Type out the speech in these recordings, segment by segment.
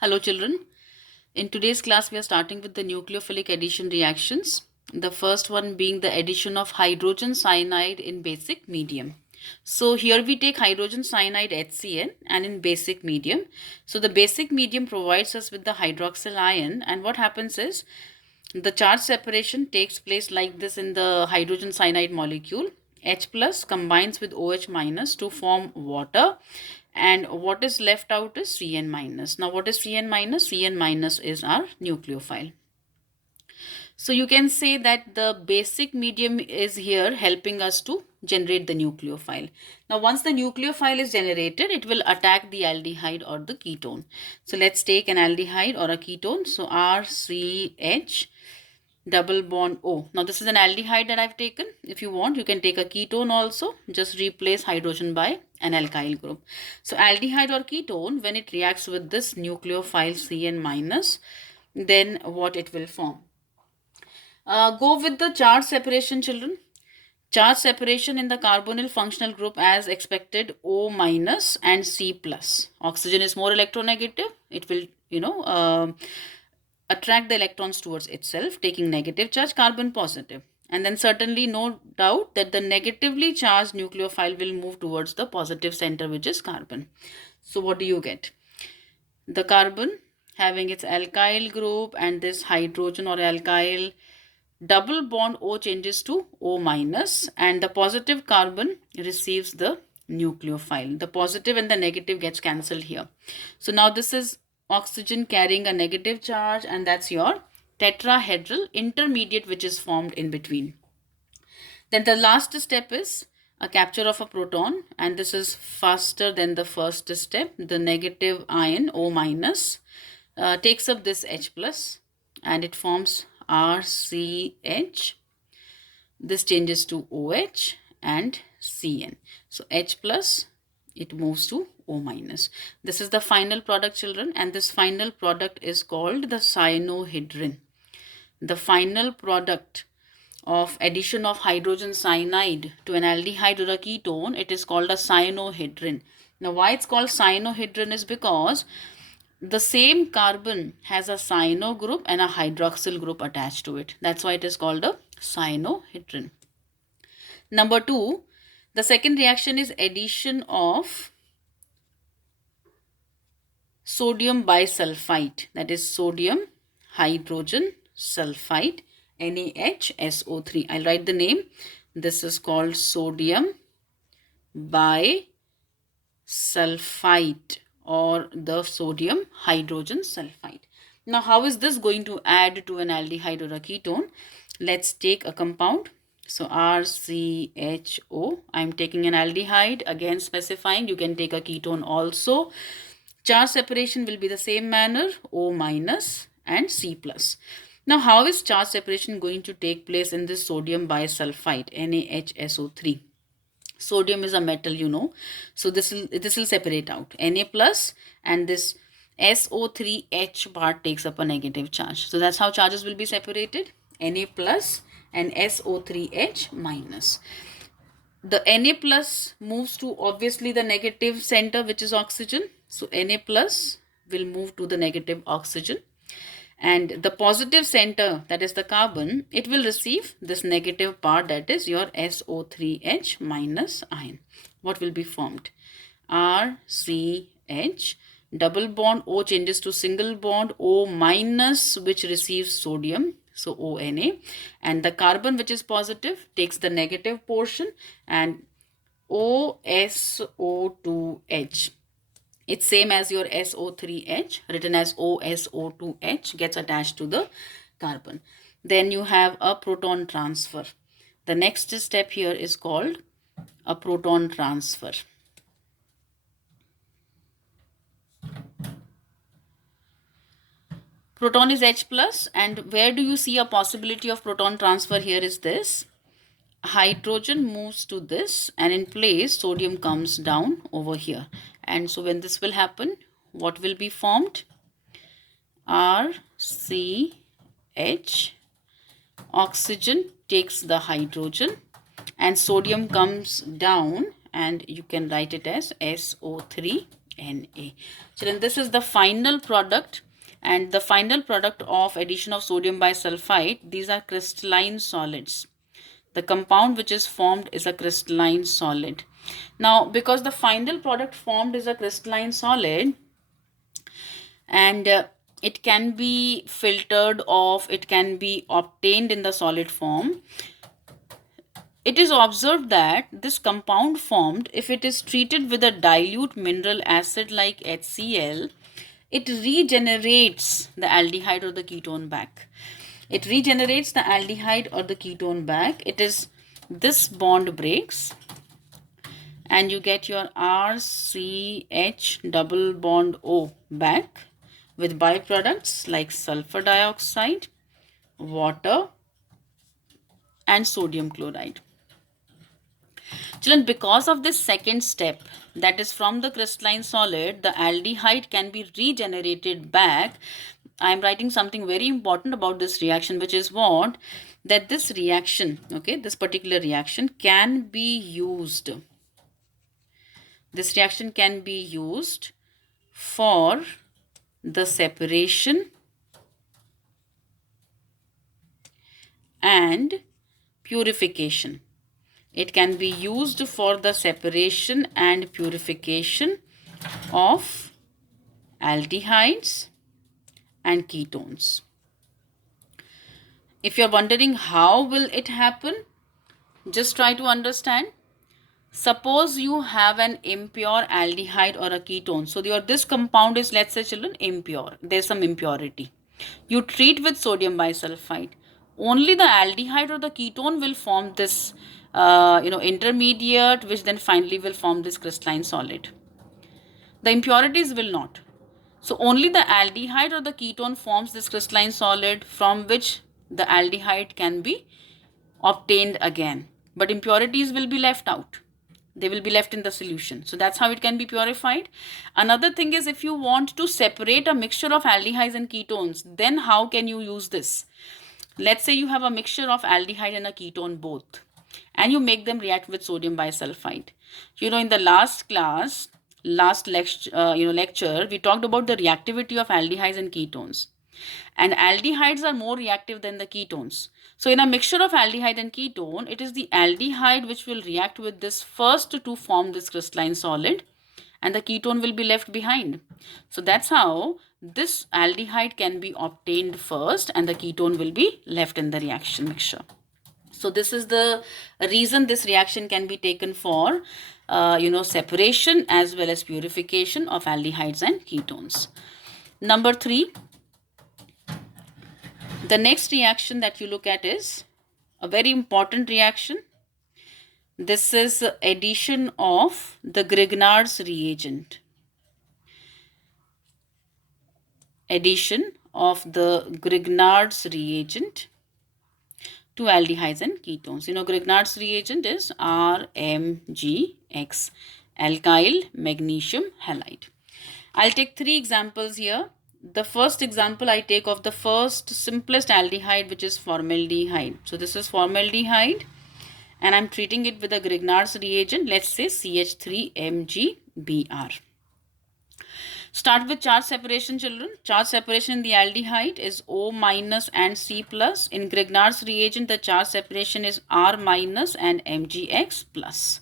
Hello children. In today's class we are starting with the nucleophilic addition reactions. The first one being the addition of hydrogen cyanide in basic medium. So here we take hydrogen cyanide HCN and in basic medium. So the basic medium provides us with the hydroxyl ion, and what happens is the charge separation takes place like this in the hydrogen cyanide molecule. H plus combines with OH minus to form water, and what is left out is Cn minus. Now what is Cn minus? Cn minus is our nucleophile. So you can say that the basic medium is here helping us to generate the nucleophile. Now once the nucleophile is generated, it will attack the aldehyde or the ketone. So let's take an aldehyde or a ketone. So RCH double bond O. Now this is an aldehyde that I've taken. If you want, you can take a ketone also. Just replace hydrogen by an alkyl group. So aldehyde or ketone, when it reacts with this nucleophile Cn minus, then what it will form? Go with the charge separation, children. Charge separation in the carbonyl functional group as expected, O minus and C plus. Oxygen is more electronegative. It will, attract the electrons towards itself, taking negative charge, carbon positive. And then certainly no doubt that the negatively charged nucleophile will move towards the positive center, which is carbon. So what do you get? The carbon having its alkyl group and this hydrogen or alkyl, double bond O changes to O minus, and the positive carbon receives the nucleophile. The positive and the negative gets cancelled here. So now this is oxygen carrying a negative charge, and that's your tetrahedral intermediate which is formed in between. Then the last step is a capture of a proton, and this is faster than the first step. The negative ion O minus takes up this H plus and it forms RCH. This changes to OH and Cn. So H plus, it moves to O minus. This is the final product, children, and this final product is called the cyanohydrin. The final product of addition of hydrogen cyanide to an aldehyde or a ketone, it is called a cyanohydrin. Now why it's called cyanohydrin is because the same carbon has a cyano group and a hydroxyl group attached to it. That's why it is called a cyanohydrin. Number 2, the second reaction is addition of sodium bisulfite, that is sodium hydrogen sulfite, NaHSO3. I'll write the name. This is called sodium bisulfite or the sodium hydrogen sulfite. Now how is this going to add to an aldehyde or a ketone? Let's take a compound. So RCHO, I'm taking an aldehyde, again specifying you can take a ketone also. Charge separation will be the same manner, O minus and C plus. Now how is charge separation going to take place in this sodium bisulfite, NaHSO3? Sodium is a metal, so this will separate out. Na plus and this SO3H part takes up a negative charge. So that's how charges will be separated, Na plus and SO3H minus. The Na plus moves to obviously the negative center, which is oxygen. So Na plus will move to the negative oxygen, and the positive center, that is the carbon, it will receive this negative part, that is your SO3H minus ion. What will be formed? RCH, double bond O changes to single bond O minus, which receives sodium, so ONA, and the carbon which is positive takes the negative portion, and OSO2H. It's same as your SO3H, written as OSO2H, gets attached to the carbon. Then you have a proton transfer. The next step here is called a proton transfer. Proton is H plus, and where do you see a possibility of proton transfer here is this. Hydrogen moves to this, and in place sodium comes down over here. And so when this will happen, what will be formed? RCH, oxygen takes the hydrogen and sodium comes down, and you can write it as SO3 HNA. Children, this is the final product, and the final product of addition of sodium bisulfite, these are crystalline solids. The compound which is formed is a crystalline solid. Now, because the final product formed is a crystalline solid, and it can be filtered off, it can be obtained in the solid form, it is observed that this compound formed, if it is treated with a dilute mineral acid like HCl, it regenerates the aldehyde or the ketone back. It regenerates the aldehyde or the ketone back. It is, this bond breaks and you get your RCH double bond O back with byproducts like sulfur dioxide, water, and sodium chloride. Children, because of this second step, that is from the crystalline solid, the aldehyde can be regenerated back. I am writing something very important about this reaction, which is what? That this reaction, okay, this particular reaction can be used. This reaction can be used for the separation and purification. It can be used for the separation and purification of aldehydes and ketones. If you're wondering how will it happen, just try to understand. Suppose you have an impure aldehyde or a ketone. So this compound is, let's say children, impure. There's some impurity. You treat with sodium bisulfite. Only the aldehyde or the ketone will form this intermediate, which then finally will form this crystalline solid. The impurities will not. So only the aldehyde or the ketone forms this crystalline solid, from which the aldehyde can be obtained again. But impurities will be left out. They will be left in the solution. So that's how it can be purified. Another thing is, if you want to separate a mixture of aldehydes and ketones, then how can you use this? Let's say you have a mixture of aldehyde and a ketone both, and you make them react with sodium bisulfite. In the last class, lecture, we talked about the reactivity of aldehydes and ketones. And aldehydes are more reactive than the ketones. So in a mixture of aldehyde and ketone, it is the aldehyde which will react with this first to form this crystalline solid, and the ketone will be left behind. So that's how this aldehyde can be obtained first and the ketone will be left in the reaction mixture. So this is the reason this reaction can be taken for separation as well as purification of aldehydes and ketones. Number 3, the next reaction that you look at is a very important reaction. This is addition of the Grignard's reagent. Addition of the Grignard's reagent to aldehydes and ketones. Grignard's reagent is RMGX, alkyl magnesium halide. I'll take 3 examples here. The first example I take of the first simplest aldehyde, which is formaldehyde. So this is formaldehyde, and I'm treating it with a Grignard's reagent. Let's say CH3MgBr. Start with charge separation, children. Charge separation in the aldehyde is O- and C+. In Grignard's reagent, the charge separation is R- and Mgx+.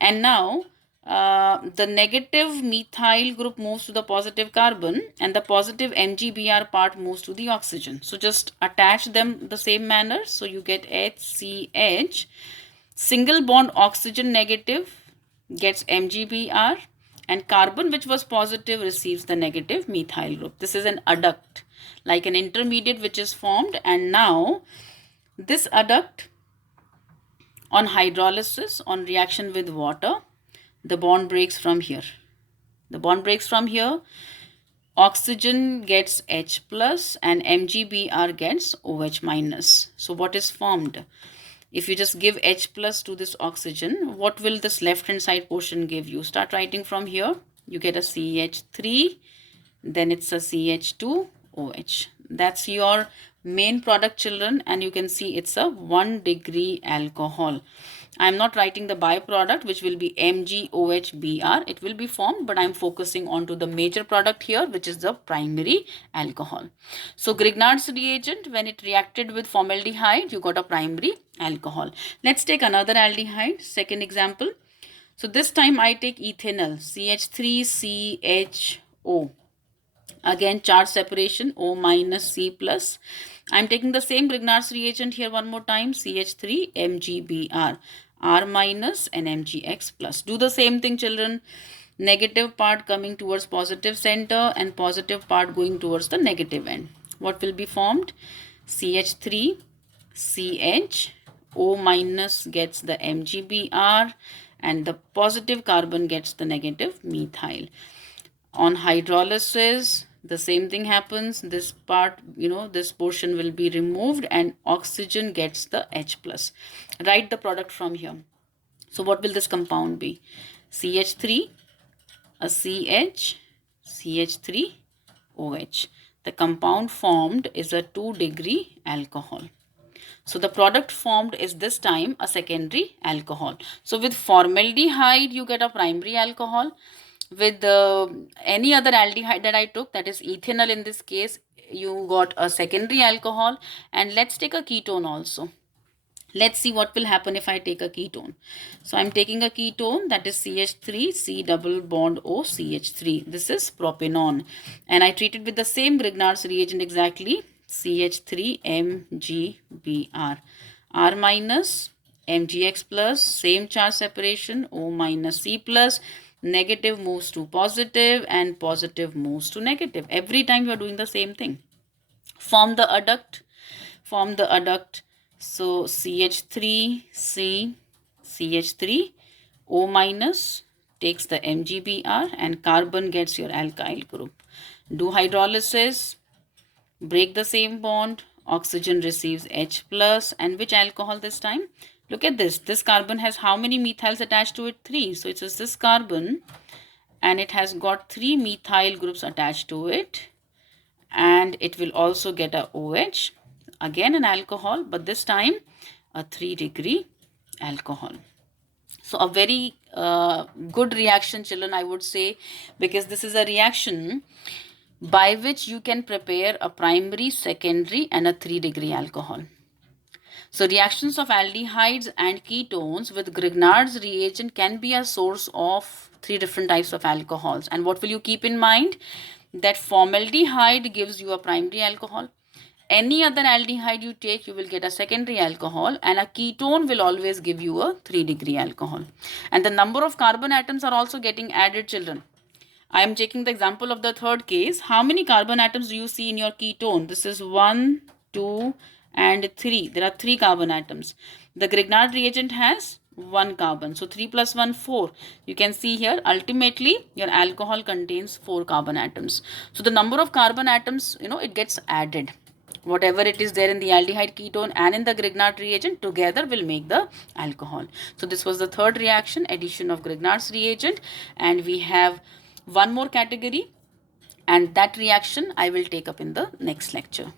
And now the negative methyl group moves to the positive carbon, and the positive MgBr part moves to the oxygen. So just attach them the same manner. So you get HCH, single bond oxygen negative gets MgBr, and carbon which was positive receives the negative methyl group. This is an adduct, like an intermediate which is formed, and now this adduct, on hydrolysis, on reaction with water, the bond breaks from here. The bond breaks from here. Oxygen gets H plus and MgBr gets OH minus. So what is formed? If you just give H plus to this oxygen, what will this left hand side portion give you? Start writing from here. You get a CH3, then it's a CH2OH. That's your main product, children, and you can see it's a 1 degree alcohol. I am not writing the byproduct, which will be MgOHBr. It will be formed, but I am focusing on to the major product here, which is the primary alcohol. So Grignard's reagent, when it reacted with formaldehyde, you got a primary alcohol. Let's take another aldehyde, second example. So this time I take ethanol, CH3CHO. Again, charge separation, O minus C plus. I'm taking the same Grignard's reagent here one more time, CH3 MgBr, R minus and MgX plus. Do the same thing, children. Negative part coming towards positive center and positive part going towards the negative end. What will be formed? CH3 CH, O minus gets the MgBr, and the positive carbon gets the negative methyl. On hydrolysis, the same thing happens. This part, this portion will be removed and oxygen gets the H plus. Write the product from here. So what will this compound be? CH3, a CH, CH3, OH. The compound formed is a 2-degree alcohol. So the product formed is this time a secondary alcohol. So with formaldehyde, you get a primary alcohol. With any other aldehyde that I took, that is ethanol in this case, you got a secondary alcohol. And let's take a ketone also. Let's see what will happen if I take a ketone. So I'm taking a ketone, that is CH3, C double bond O, CH3. This is propanone. And I treat it with the same Grignard's reagent exactly, CH3 MgBr. R minus, MgX plus, same charge separation, O minus C plus. Negative moves to positive and positive moves to negative. Every time you are doing the same thing. Form the adduct. So CH3C, CH3, O minus takes the MgBr and carbon gets your alkyl group. Do hydrolysis, break the same bond, oxygen receives H plus, and which alcohol this time? Look at this. This carbon has how many methyls attached to it? 3. So it's just this carbon and it has got 3 methyl groups attached to it. And it will also get a OH. Again an alcohol, but this time a 3-degree alcohol. So a very good reaction, children, I would say, because this is a reaction by which you can prepare a primary, secondary and a 3-degree alcohol. So reactions of aldehydes and ketones with Grignard's reagent can be a source of 3 different types of alcohols. And what will you keep in mind? That formaldehyde gives you a primary alcohol. Any other aldehyde you take, you will get a secondary alcohol, and a ketone will always give you a 3-degree alcohol. And the number of carbon atoms are also getting added, children. I am taking the example of the third case. How many carbon atoms do you see in your ketone? This is 1, 2, and 3. There are 3 carbon atoms. The Grignard reagent has 1 carbon. So 3 plus 1, 4. You can see here, ultimately, your alcohol contains 4 carbon atoms. So the number of carbon atoms, it gets added. Whatever it is there in the aldehyde, ketone and in the Grignard reagent together will make the alcohol. So this was the third reaction, addition of Grignard's reagent. And we have one more category, and that reaction I will take up in the next lecture.